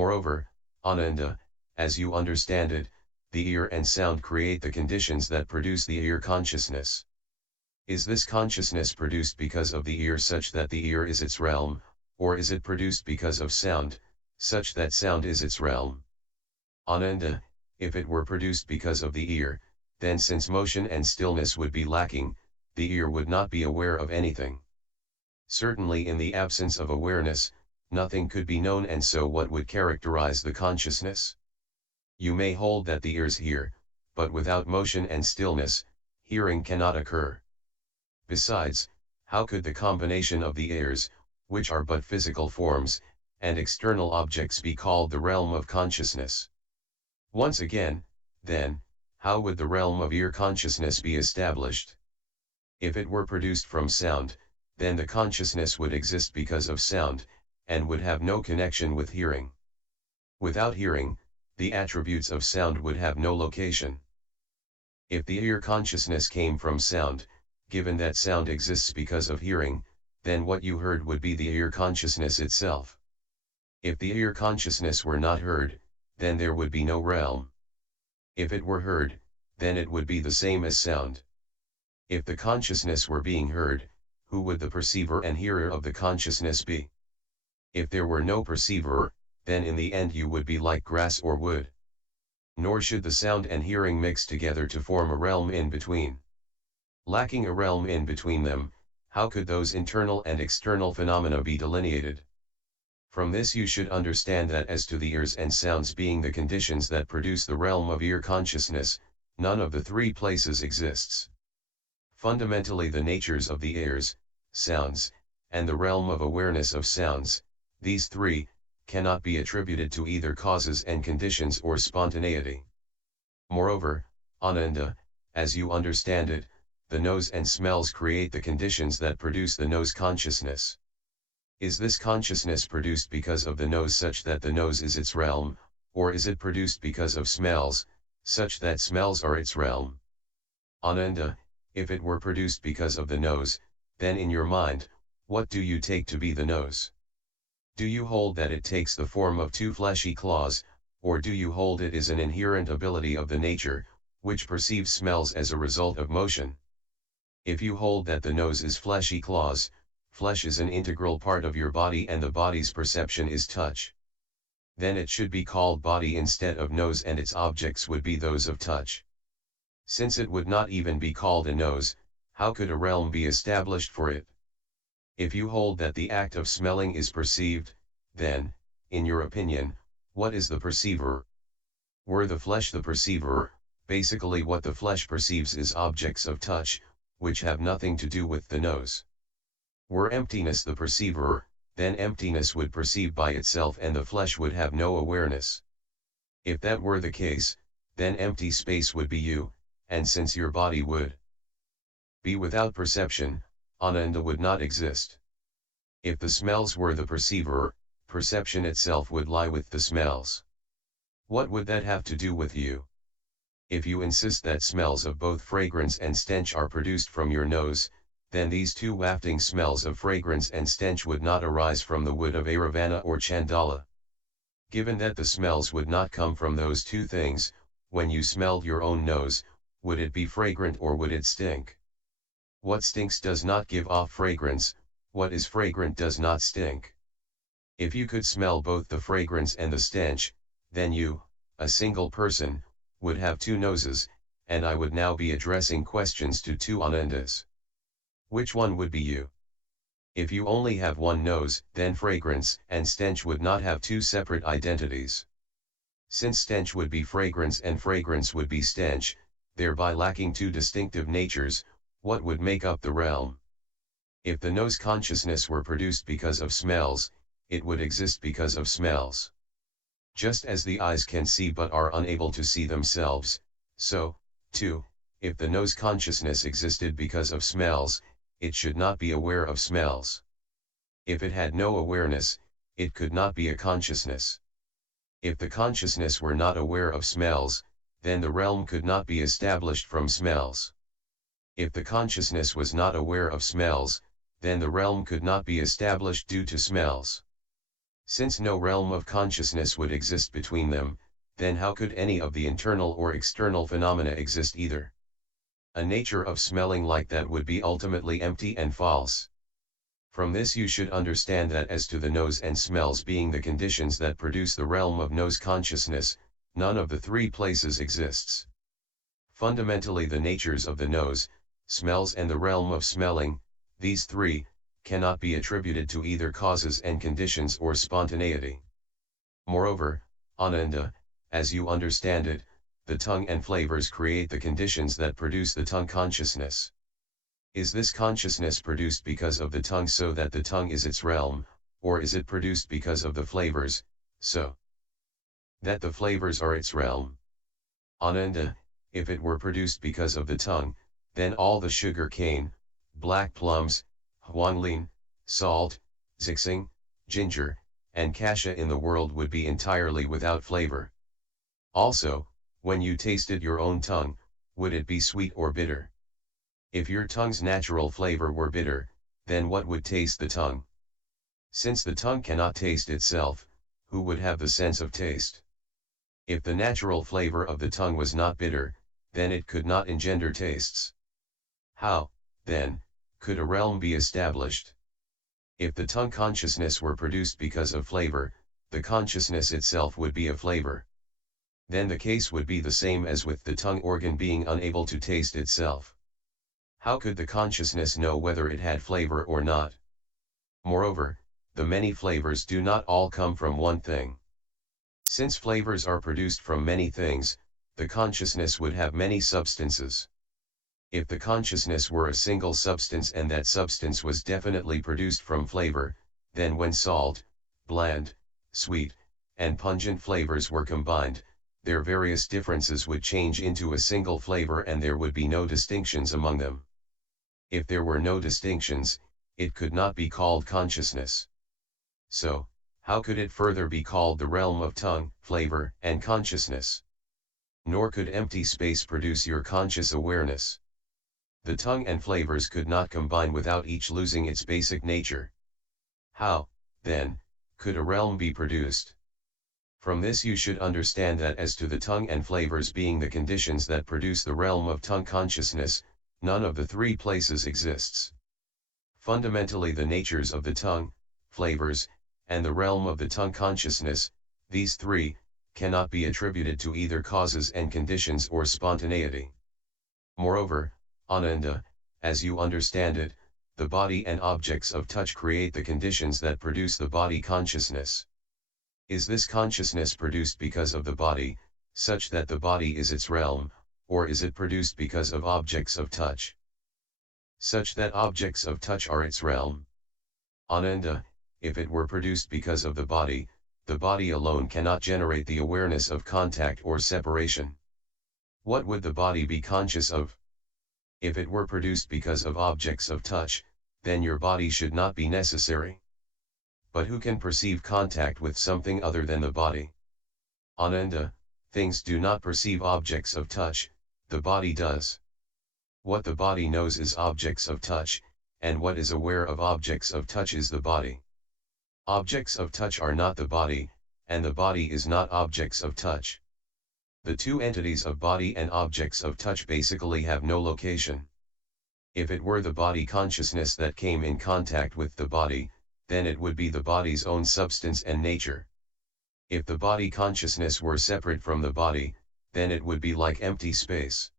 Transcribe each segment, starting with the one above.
Moreover, Ananda, as you understand it, the ear and sound create the conditions that produce the ear consciousness. Is this consciousness produced because of the ear such that the ear is its realm, or is it produced because of sound, such that sound is its realm? Ananda, if it were produced because of the ear, then since motion and stillness would be lacking, the ear would not be aware of anything. Certainly in the absence of awareness, nothing could be known, and so what would characterize the consciousness? You may hold that the ears hear, but without motion and stillness, hearing cannot occur. Besides, how could the combination of the ears, which are but physical forms, and external objects be called the realm of consciousness? Once again, then, how would the realm of ear consciousness be established? If it were produced from sound, then the consciousness would exist because of sound, and would have no connection with hearing. Without hearing, the attributes of sound would have no location. If the ear consciousness came from sound, given that sound exists because of hearing, then what you heard would be the ear consciousness itself. If the ear consciousness were not heard, then there would be no realm. If it were heard, then it would be the same as sound. If the consciousness were being heard, who would the perceiver and hearer of the consciousness be? If there were no perceiver, then in the end you would be like grass or wood. Nor should the sound and hearing mix together to form a realm in between. Lacking a realm in between them, how could those internal and external phenomena be delineated? From this you should understand that as to the ears and sounds being the conditions that produce the realm of ear consciousness, none of the three places exists. Fundamentally the natures of the ears, sounds, and the realm of awareness of sounds, these three, cannot be attributed to either causes and conditions or spontaneity. Moreover, Ananda, as you understand it, the nose and smells create the conditions that produce the nose consciousness. Is this consciousness produced because of the nose such that the nose is its realm, or is it produced because of smells, such that smells are its realm? Ananda, if it were produced because of the nose, then in your mind, what do you take to be the nose? Do you hold that it takes the form of two fleshy claws, or do you hold it is an inherent ability of the nature, which perceives smells as a result of motion? If you hold that the nose is fleshy claws, flesh is an integral part of your body and the body's perception is touch. Then it should be called body instead of nose, and its objects would be those of touch. Since it would not even be called a nose, how could a realm be established for it? If you hold that the act of smelling is perceived, then, in your opinion, what is the perceiver? Were the flesh the perceiver, basically what the flesh perceives is objects of touch, which have nothing to do with the nose. Were emptiness the perceiver, then emptiness would perceive by itself and the flesh would have no awareness. If that were the case, then empty space would be you, and since your body would be without perception, Ananda would not exist. If the smells were the perceiver, perception itself would lie with the smells. What would that have to do with you? If you insist that smells of both fragrance and stench are produced from your nose, then these two wafting smells of fragrance and stench would not arise from the wood of Aravana or Chandala. Given that the smells would not come from those two things, when you smelled your own nose, would it be fragrant or would it stink? What stinks does not give off fragrance, what is fragrant does not stink. If you could smell both the fragrance and the stench, then you, a single person, would have two noses, and I would now be addressing questions to two Anandas. Which one would be you? If you only have one nose, then fragrance and stench would not have two separate identities. Since stench would be fragrance and fragrance would be stench, thereby lacking two distinctive natures, what would make up the realm? If the nose consciousness were produced because of smells, it would exist because of smells. Just as the eyes can see but are unable to see themselves, so, too, if the nose consciousness existed because of smells, it should not be aware of smells. If it had no awareness, it could not be a consciousness. If the consciousness were not aware of smells, then the realm could not be established from smells. If the consciousness was not aware of smells, then the realm could not be established due to smells. Since no realm of consciousness would exist between them, then how could any of the internal or external phenomena exist either? A nature of smelling like that would be ultimately empty and false. From this you should understand that as to the nose and smells being the conditions that produce the realm of nose consciousness, none of the three places exists. Fundamentally the natures of the nose, smells and the realm of smelling, these three, cannot be attributed to either causes and conditions or spontaneity. Moreover, Ananda, as you understand it, the tongue and flavors create the conditions that produce the tongue consciousness. Is this consciousness produced because of the tongue so that the tongue is its realm, or is it produced because of the flavors, so that the flavors are its realm? Ananda, if it were produced because of the tongue, then all the sugar cane, black plums, huanglin, salt, zixing, ginger, and cassia in the world would be entirely without flavor. Also, when you tasted your own tongue, would it be sweet or bitter? If your tongue's natural flavor were bitter, then what would taste the tongue? Since the tongue cannot taste itself, who would have the sense of taste? If the natural flavor of the tongue was not bitter, then it could not engender tastes. How, then, could a realm be established? If the tongue consciousness were produced because of flavor, the consciousness itself would be a flavor. Then the case would be the same as with the tongue organ being unable to taste itself. How could the consciousness know whether it had flavor or not? Moreover, the many flavors do not all come from one thing. Since flavors are produced from many things, the consciousness would have many substances. If the consciousness were a single substance and that substance was definitely produced from flavor, then when salt, bland, sweet, and pungent flavors were combined, their various differences would change into a single flavor and there would be no distinctions among them. If there were no distinctions, it could not be called consciousness. So, how could it further be called the realm of tongue, flavor, and consciousness? Nor could empty space produce your conscious awareness. The tongue and flavors could not combine without each losing its basic nature. How, then, could a realm be produced? From this you should understand that as to the tongue and flavors being the conditions that produce the realm of tongue consciousness, none of the three places exists. Fundamentally the natures of the tongue, flavors, and the realm of the tongue consciousness, these three, cannot be attributed to either causes and conditions or spontaneity. Moreover, Ananda, as you understand it, the body and objects of touch create the conditions that produce the body consciousness. Is this consciousness produced because of the body, such that the body is its realm, or is it produced because of objects of touch, such that objects of touch are its realm? Ananda, if it were produced because of the body alone cannot generate the awareness of contact or separation. What would the body be conscious of? If it were produced because of objects of touch, then your body should not be necessary. But who can perceive contact with something other than the body? Ananda, things do not perceive objects of touch, the body does. What the body knows is objects of touch, and what is aware of objects of touch is the body. Objects of touch are not the body, and the body is not objects of touch. The two entities of body and objects of touch basically have no location. If it were the body consciousness that came in contact with the body, then it would be the body's own substance and nature. If the body consciousness were separate from the body, then it would be like empty space.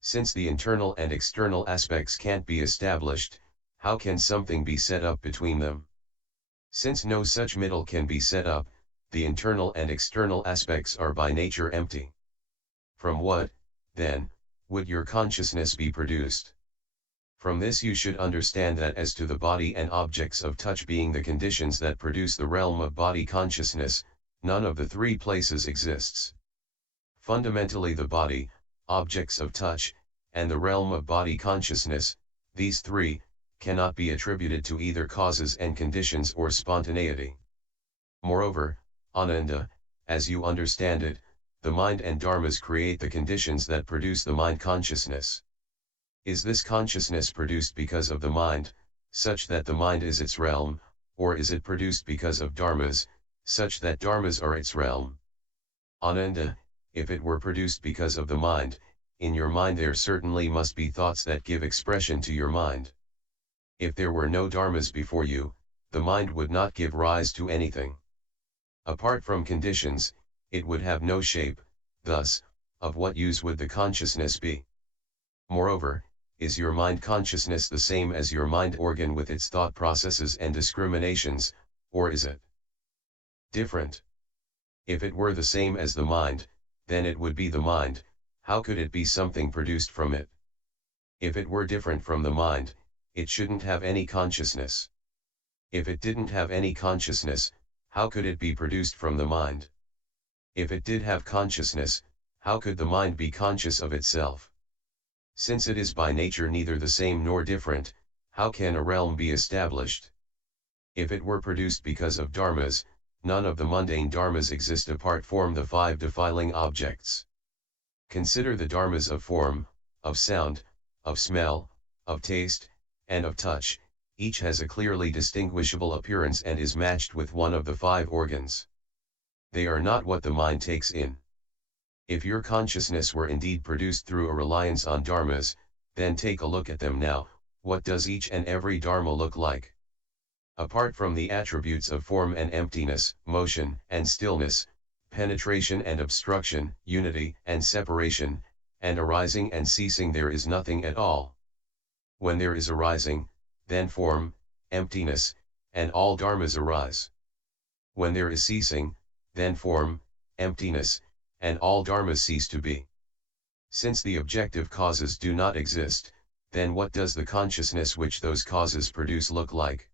Since the internal and external aspects can't be established, how can something be set up between them? Since no such middle can be set up, the internal and external aspects are by nature empty. From what, then, would your consciousness be produced? From this you should understand that as to the body and objects of touch being the conditions that produce the realm of body consciousness, none of the three places exists. Fundamentally the body, objects of touch, and the realm of body consciousness, these three, cannot be attributed to either causes and conditions or spontaneity. Moreover, Ananda, as you understand it, the mind and dharmas create the conditions that produce the mind consciousness. Is this consciousness produced because of the mind, such that the mind is its realm, or is it produced because of dharmas, such that dharmas are its realm? Ananda, if it were produced because of the mind, in your mind there certainly must be thoughts that give expression to your mind. If there were no dharmas before you, the mind would not give rise to anything. Apart from conditions, it would have no shape, thus, of what use would the consciousness be? Moreover, is your mind consciousness the same as your mind organ with its thought processes and discriminations, or is it different? If it were the same as the mind, then it would be the mind. How could it be something produced from it? If it were different from the mind, it shouldn't have any consciousness. If it didn't have any consciousness, how could it be produced from the mind? If it did have consciousness, how could the mind be conscious of itself? Since it is by nature neither the same nor different, how can a realm be established? If it were produced because of dharmas, none of the mundane dharmas exist apart from the 5 defiling objects. Consider the dharmas of form, of sound, of smell, of taste, and of touch. Each has a clearly distinguishable appearance and is matched with one of the 5 organs. They are not what the mind takes in. If your consciousness were indeed produced through a reliance on dharmas, then take a look at them now. What does each and every dharma look like? Apart from the attributes of form and emptiness, motion and stillness, penetration and obstruction, unity and separation, and arising and ceasing, there is nothing at all. When there is arising, then form, emptiness, and all dharmas arise. When there is ceasing, then form, emptiness, and all dharmas cease to be. Since the objective causes do not exist, then what does the consciousness which those causes produce look like?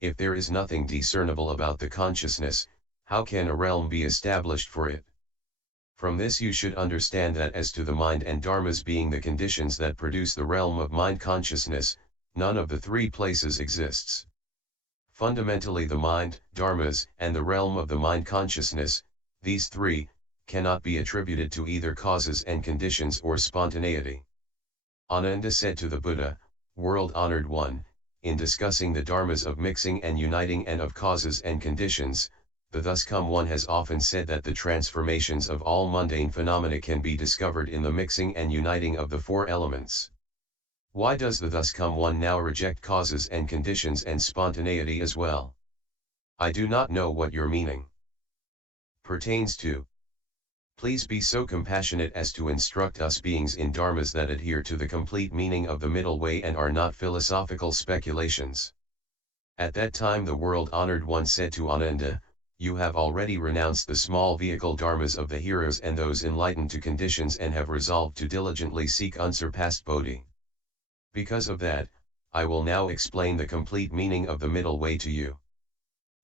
If there is nothing discernible about the consciousness, how can a realm be established for it? From this you should understand that as to the mind and dharmas being the conditions that produce the realm of mind consciousness, none of the 3 places exists. Fundamentally the mind, dharmas, and the realm of the mind consciousness, these 3, cannot be attributed to either causes and conditions or spontaneity. Ananda said to the Buddha, world-honored one, in discussing the dharmas of mixing and uniting and of causes and conditions, the thus come one has often said that the transformations of all mundane phenomena can be discovered in the mixing and uniting of the 4 elements. Why does the thus come one now reject causes and conditions and spontaneity as well? I do not know what your meaning pertains to. Please be so compassionate as to instruct us beings in dharmas that adhere to the complete meaning of the middle way and are not philosophical speculations. At that time the world-honored one said to Ananda, you have already renounced the small vehicle dharmas of the heroes and those enlightened to conditions and have resolved to diligently seek unsurpassed bodhi. Because of that, I will now explain the complete meaning of the middle way to you.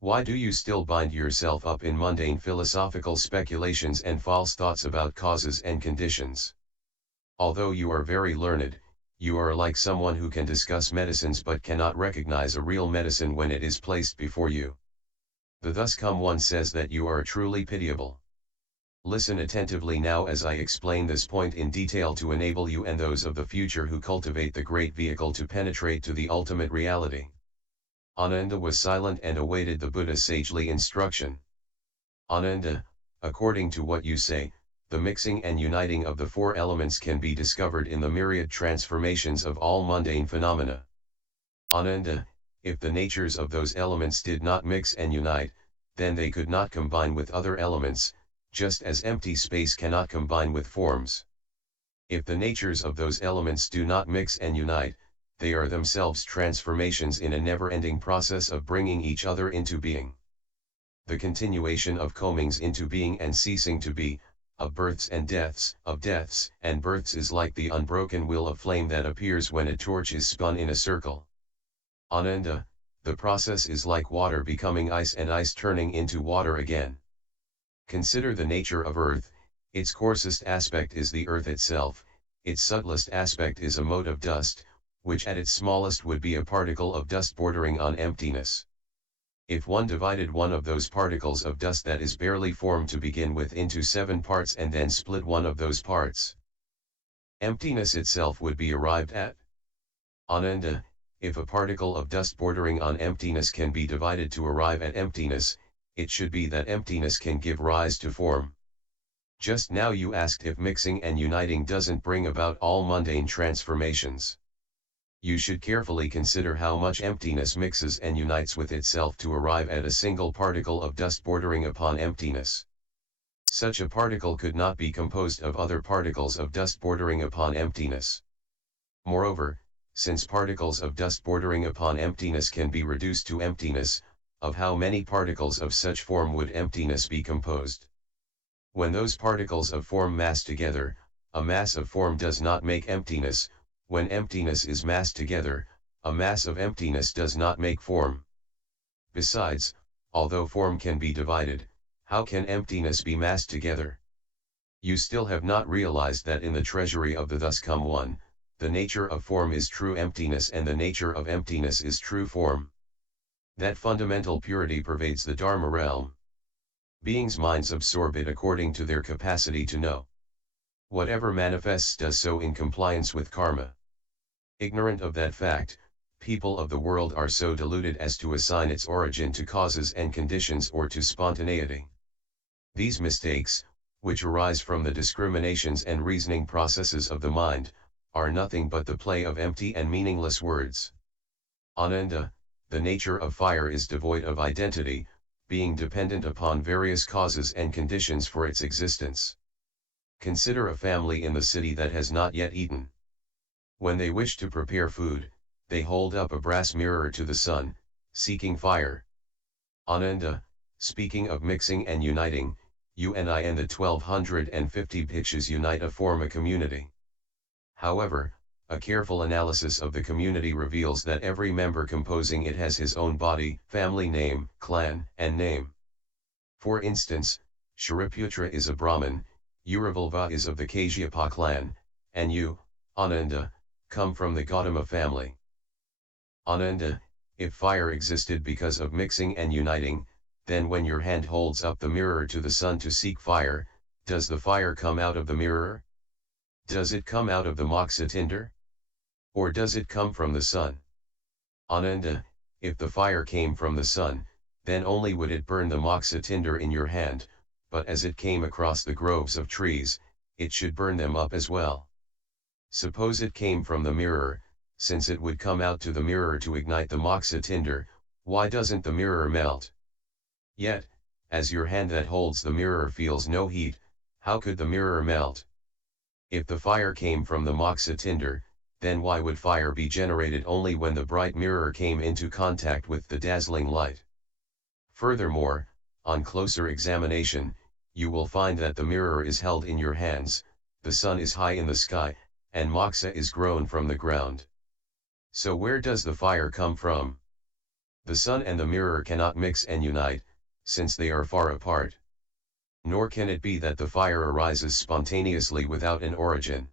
Why do you still bind yourself up in mundane philosophical speculations and false thoughts about causes and conditions? Although you are very learned, you are like someone who can discuss medicines but cannot recognize a real medicine when it is placed before you. The thus come one says that you are truly pitiable. Listen attentively now as I explain this point in detail to enable you and those of the future who cultivate the great vehicle to penetrate to the ultimate reality. Ananda was silent and awaited the Buddha's sagely instruction. Ananda, according to what you say, the mixing and uniting of the 4 elements can be discovered in the myriad transformations of all mundane phenomena. Ananda, if the natures of those elements did not mix and unite, then they could not combine with other elements, just as empty space cannot combine with forms. If the natures of those elements do not mix and unite, they are themselves transformations in a never-ending process of bringing each other into being. The continuation of comings into being and ceasing to be, of births and deaths, of deaths and births is like the unbroken wheel of flame that appears when a torch is spun in a circle. Ananda, the process is like water becoming ice and ice turning into water again. Consider the nature of earth, its coarsest aspect is the earth itself, its subtlest aspect is a mote of dust, which at its smallest would be a particle of dust bordering on emptiness. If one divided one of those particles of dust that is barely formed to begin with into 7 parts and then split one of those parts, emptiness itself would be arrived at. Ananda, If a particle of dust bordering on emptiness can be divided to arrive at emptiness, it should be that emptiness can give rise to form. Just now you asked if mixing and uniting doesn't bring about all mundane transformations. You should carefully consider how much emptiness mixes and unites with itself to arrive at a single particle of dust bordering upon emptiness. Such a particle could not be composed of other particles of dust bordering upon emptiness. Moreover, since particles of dust bordering upon emptiness can be reduced to emptiness, of how many particles of such form would emptiness be composed? When those particles of form mass together, a mass of form does not make emptiness. When emptiness is massed together, a mass of emptiness does not make form. Besides, although form can be divided, how can emptiness be massed together? You still have not realized that in the treasury of the thus come one, the nature of form is true emptiness and the nature of emptiness is true form. That fundamental purity pervades the Dharma realm. Beings' minds absorb it according to their capacity to know. Whatever manifests does so in compliance with karma. Ignorant of that fact, people of the world are so deluded as to assign its origin to causes and conditions or to spontaneity. These mistakes, which arise from the discriminations and reasoning processes of the mind, are nothing but the play of empty and meaningless words. Ananda, the nature of fire is devoid of identity, being dependent upon various causes and conditions for its existence. Consider a family in the city that has not yet eaten. When they wish to prepare food, they hold up a brass mirror to the sun, seeking fire. Ananda, speaking of mixing and uniting, you and I and the 1250 pitches unite to form a community. However, a careful analysis of the community reveals that every member composing it has his own body, family name, clan, and name. For instance, Shariputra is a Brahmin, Uravilva is of the Kashyapa clan, and you, Ananda, come from the Gautama family. Ananda, if fire existed because of mixing and uniting, then when your hand holds up the mirror to the sun to seek fire, does the fire come out of the mirror? Does it come out of the moksha tinder? Or does it come from the sun? Ananda, if the fire came from the sun, then only would it burn the moksha tinder in your hand, but as it came across the groves of trees, it should burn them up as well. Suppose it came from the mirror, since it would come out to the mirror to ignite the moksha tinder, why doesn't the mirror melt? Yet, as your hand that holds the mirror feels no heat, how could the mirror melt? If the fire came from the moksha tinder, then why would fire be generated only when the bright mirror came into contact with the dazzling light? Furthermore, on closer examination, you will find that the mirror is held in your hands, the sun is high in the sky, and moksha is grown from the ground. So where does the fire come from? The sun and the mirror cannot mix and unite, since they are far apart. Nor can it be that the fire arises spontaneously without an origin.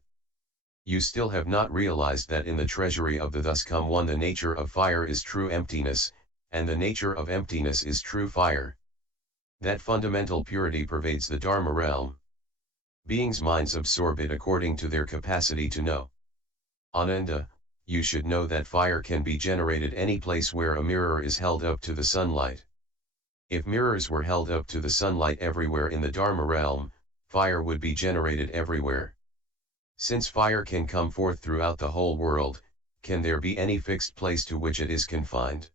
You still have not realized that in the treasury of the thus come one the nature of fire is true emptiness, and the nature of emptiness is true fire. That fundamental purity pervades the Dharma realm. Beings' minds absorb it according to their capacity to know. Ananda, you should know that fire can be generated any place where a mirror is held up to the sunlight. If mirrors were held up to the sunlight everywhere in the Dharma realm, fire would be generated everywhere. Since fire can come forth throughout the whole world, can there be any fixed place to which it is confined?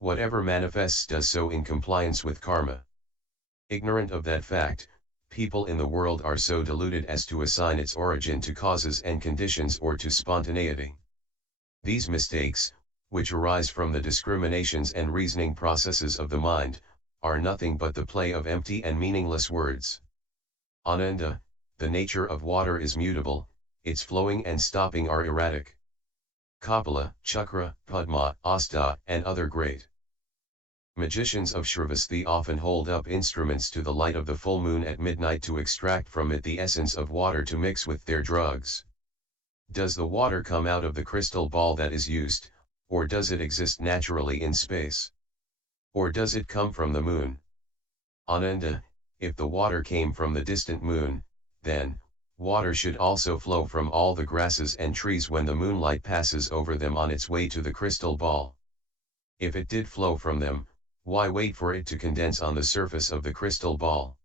Whatever manifests does so in compliance with karma. Ignorant of that fact, people in the world are so deluded as to assign its origin to causes and conditions or to spontaneity. These mistakes, which arise from the discriminations and reasoning processes of the mind, are nothing but the play of empty and meaningless words. Ananda, the nature of water is mutable, its flowing and stopping are erratic. Kapila, Chakra, Padma, Asta, and other great magicians of Shravasti often hold up instruments to the light of the full moon at midnight to extract from it the essence of water to mix with their drugs. Does the water come out of the crystal ball that is used, or does it exist naturally in space? Or does it come from the moon? Ananda, if the water came from the distant moon, then, Water should also flow from all the grasses and trees when the moonlight passes over them on its way to the crystal ball. If it did flow from them, why wait for it to condense on the surface of the crystal ball?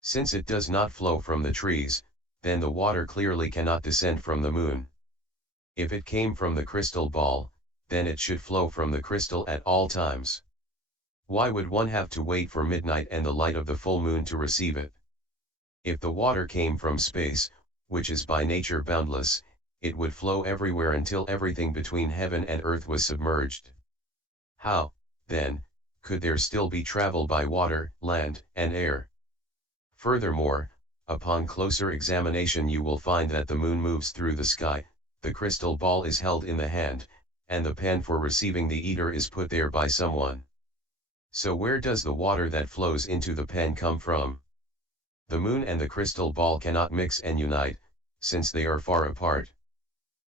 Since it does not flow from the trees, then the water clearly cannot descend from the moon. If it came from the crystal ball, then it should flow from the crystal at all times. Why would one have to wait for midnight and the light of the full moon to receive it? If the water came from space, which is by nature boundless, it would flow everywhere until everything between heaven and earth was submerged. How, then, could there still be travel by water, land, and air? Furthermore, upon closer examination you will find that the moon moves through the sky, the crystal ball is held in the hand, and the pen for receiving the ether is put there by someone. So where does the water that flows into the pen come from? The moon and the crystal ball cannot mix and unite, since they are far apart.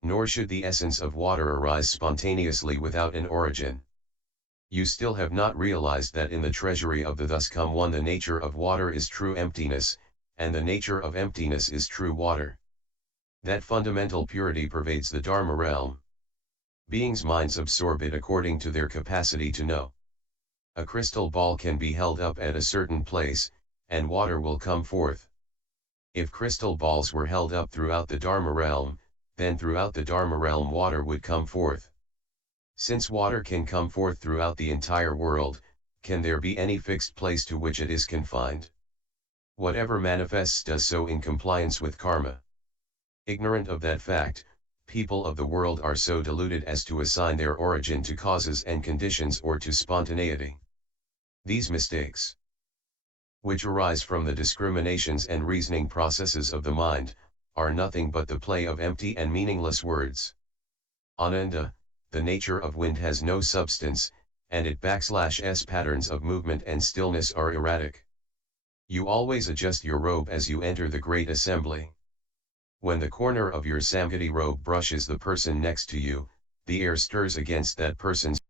Nor should the essence of water arise spontaneously without an origin. You still have not realized that in the treasury of the thus come one the nature of water is true emptiness, and the nature of emptiness is true water. That fundamental purity pervades the Dharma realm. Beings' minds absorb it according to their capacity to know. A crystal ball can be held up at a certain place, and water will come forth. If crystal balls were held up throughout the Dharma realm, then throughout the Dharma realm water would come forth. Since water can come forth throughout the entire world, can there be any fixed place to which it is confined? Whatever manifests does so in compliance with karma. Ignorant of that fact, people of the world are so deluded as to assign their origin to causes and conditions or to spontaneity. These mistakes, which arise from the discriminations and reasoning processes of the mind, are nothing but the play of empty and meaningless words. Ananda, the nature of wind has no substance, and its patterns of movement and stillness are erratic. You always adjust your robe as you enter the great assembly. When the corner of your samgati robe brushes the person next to you, the air stirs against that person's